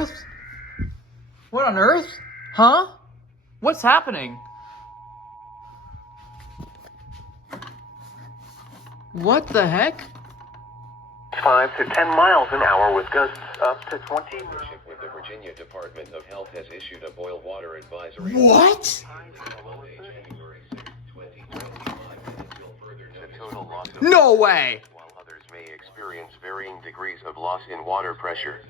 earth? What on earth? Huh? What's happening? What the heck? 5 to 10 miles an hour with gusts up to 20. With the Virginia Department of Health has issued a boil water advisory. What? No way! While others may experience varying degrees of loss in water pressure.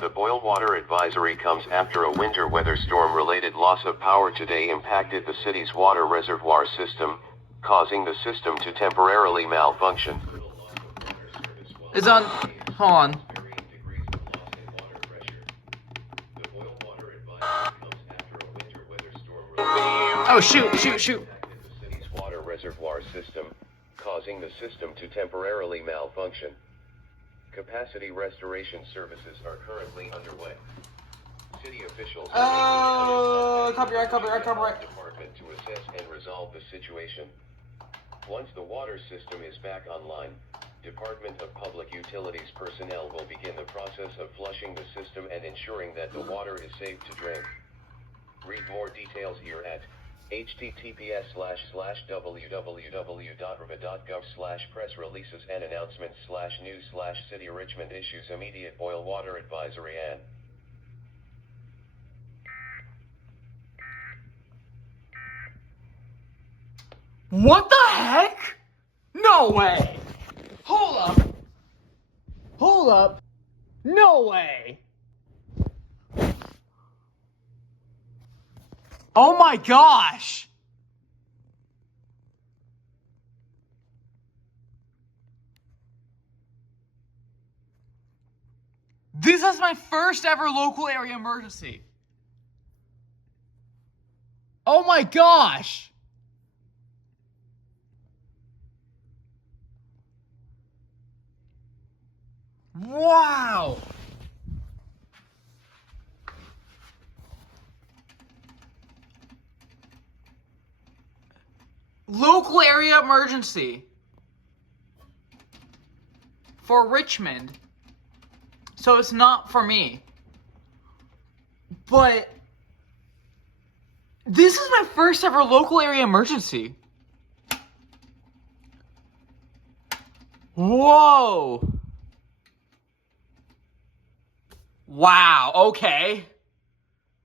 The boil water advisory comes after a winter weather storm-related loss of power today impacted the city's water reservoir system, causing the system to temporarily malfunction. It's on. Hold on. Oh, shoot. The city's water reservoir system, causing the system to temporarily malfunction. Capacity restoration services are currently underway. City officials Copyright. department to assess and resolve the situation. Once the water system is back online, Department of Public Utilities personnel will begin the process of flushing the system and ensuring that the water is safe to drink. Read more details here at https://www.rva.gov/press releases and announcements/news/City Richmond issues immediate boil water advisory and What the heck? No way! Hold up. No way! Oh my gosh! This is my first ever local area emergency. Oh my gosh! Wow! Local area emergency for Richmond. So it's not for me. But this is my first ever local area emergency. Whoa. Wow, okay.